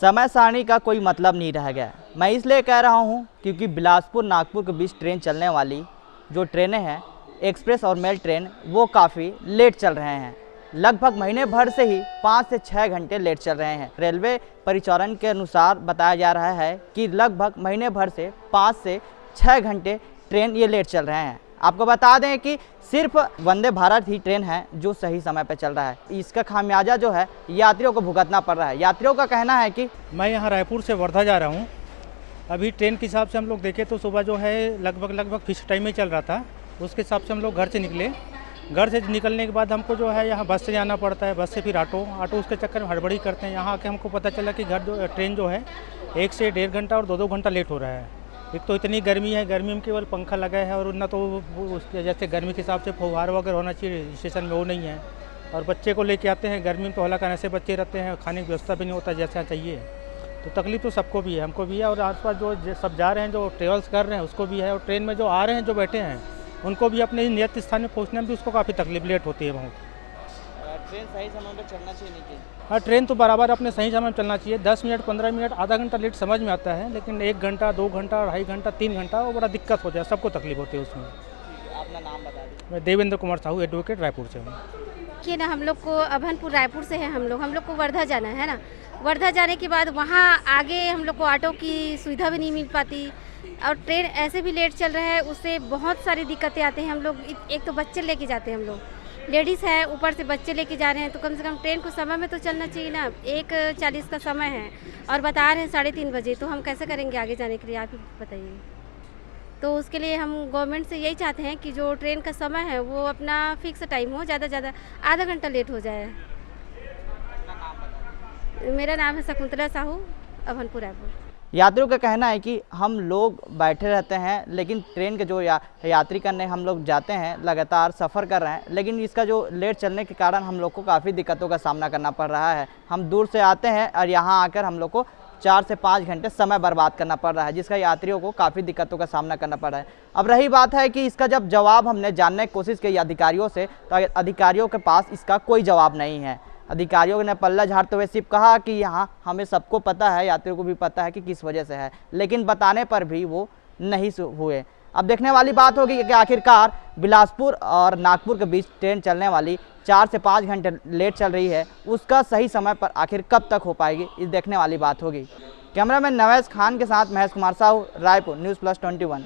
समय सारणी का कोई मतलब नहीं रह गया। मैं इसलिए कह रहा हूँ क्योंकि बिलासपुर नागपुर के बीच ट्रेन चलने वाली जो ट्रेनें हैं, एक्सप्रेस और मेल ट्रेन, वो काफ़ी लेट चल रहे हैं। लगभग महीने भर से ही 5 से 6 घंटे लेट चल रहे हैं। रेलवे परिचालन के अनुसार बताया जा रहा है कि लगभग महीने भर से 5 से 6 घंटे ट्रेन ये लेट चल रहे हैं। आपको बता दें कि सिर्फ वंदे भारत ही ट्रेन है जो सही समय पर चल रहा है। इसका खामियाजा जो है यात्रियों को भुगतना पड़ रहा है। यात्रियों का कहना है कि मैं यहाँ रायपुर से वर्धा जा रहा हूँ। अभी ट्रेन के हिसाब से हम लोग देखें तो सुबह जो है लगभग फिक्स टाइम में चल रहा था। उसके हिसाब से हम लोग घर से निकले। घर से निकलने के बाद हमको जो है यहाँ बस से जाना पड़ता है, बस से फिर ऑटो उसके चक्कर में हड़बड़ी करते हैं। यहाँ आके हमको पता चला कि ट्रेन जो है 1 से 1.5 घंटा और 2-2 घंटा लेट हो रहा है। एक तो इतनी गर्मी है, गर्मी में केवल पंखा लगा है और ना तो उसके जैसे गर्मी के हिसाब से फुहार वगैरह होना चाहिए स्टेशन में, वो नहीं है। और बच्चे को लेके आते हैं गर्मी में तो हलाकान ऐसे बच्चे रहते हैं, खाने की व्यवस्था भी नहीं होता जैसा चाहिए। तो तकलीफ तो सबको भी है, हमको भी है और आसपास जो सब जा रहे हैं, जो ट्रेवल्स कर रहे हैं उसको भी है। और ट्रेन में जो आ रहे हैं, जो बैठे हैं, उनको भी अपने नियत स्थान में पहुँचने में भी उसको काफ़ी तकलीफ लेट होती है बहुत। ट्रेन सही समय पर चलना चाहिए नहीं चाहिए? हाँ, ट्रेन तो बराबर अपने सही समय में चलना चाहिए। 10 मिनट 15 मिनट आधा घंटा लेट समझ में आता है, लेकिन 1 घंटा 2 घंटा 2.5 घंटा 3 घंटा वो बड़ा दिक्कत हो जाए, सबको तकलीफ होती है उसमें। अपना नाम बता दीजिए। मैं देवेंद्र कुमार साहू, एडवोकेट, रायपुर से हूँ। कि ना हम लोग को अभनपुर रायपुर से है, हम लोग को वर्धा जाना है ना। वर्धा जाने के बाद वहाँ आगे हम लोग को ऑटो की सुविधा भी नहीं मिल पाती और ट्रेन ऐसे भी लेट चल रहा है, उससे बहुत सारी दिक्कतें आती हैं। हम लोग एक तो बच्चे लेके जाते हैं, हम लोग लेडीज़ है, ऊपर से बच्चे लेके जा रहे हैं, तो कम से कम ट्रेन को समय में तो चलना चाहिए ना। 1:40 का समय है और बता रहे हैं 3:30 बजे, तो हम कैसे करेंगे आगे जाने के लिए, आप ही बताइए। तो उसके लिए हम गवर्नमेंट से यही चाहते हैं कि जो ट्रेन का समय है वो अपना फिक्स टाइम हो, ज़्यादा ज़्यादा आधा घंटा लेट हो जाए। मेरा नाम है शकुंतला साहू, अभनपुर रायपुर। यात्रियों का कहना है कि हम लोग बैठे रहते हैं, लेकिन ट्रेन के जो यात्री करने हम लोग जाते हैं, लगातार सफ़र कर रहे हैं, लेकिन इसका जो लेट चलने के कारण हम लोग को काफ़ी दिक्कतों का सामना करना पड़ रहा है। हम दूर से आते हैं और यहाँ आकर हम लोग को 4 से 5 घंटे समय बर्बाद करना पड़ रहा है, जिसका यात्रियों को काफ़ी दिक्कतों का सामना करना पड़ रहा है। अब रही बात है कि इसका जब जवाब हमने जानने की कोशिश की अधिकारियों से, तो अधिकारियों के पास इसका कोई जवाब नहीं है। अधिकारियों ने पल्ला झाड़ते हुए सिर्फ कहा कि यहाँ हमें सबको पता है, यात्रियों को भी पता है कि किस वजह से है, लेकिन बताने पर भी वो नहीं हुए। अब देखने वाली बात होगी कि आखिरकार बिलासपुर और नागपुर के बीच ट्रेन चलने वाली 4 से 5 घंटे लेट चल रही है, उसका सही समय पर आखिर कब तक हो पाएगी, इस देखने वाली बात होगी। कैमरामैन नवैस खान के साथ महेश कुमार साहू, रायपुर, न्यूज़ प्लस 21।